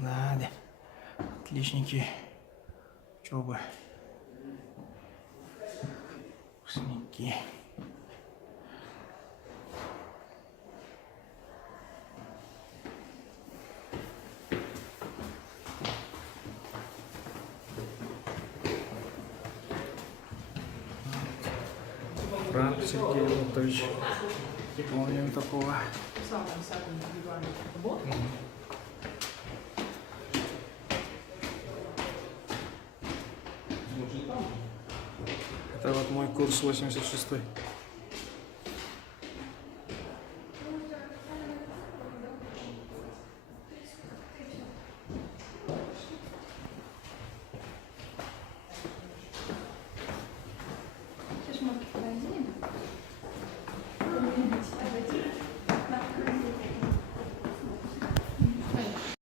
Да, отличники. Учебы. Выпускники. Франк Сергей Лотович. Помним такого. Это вот мой курс 86-й.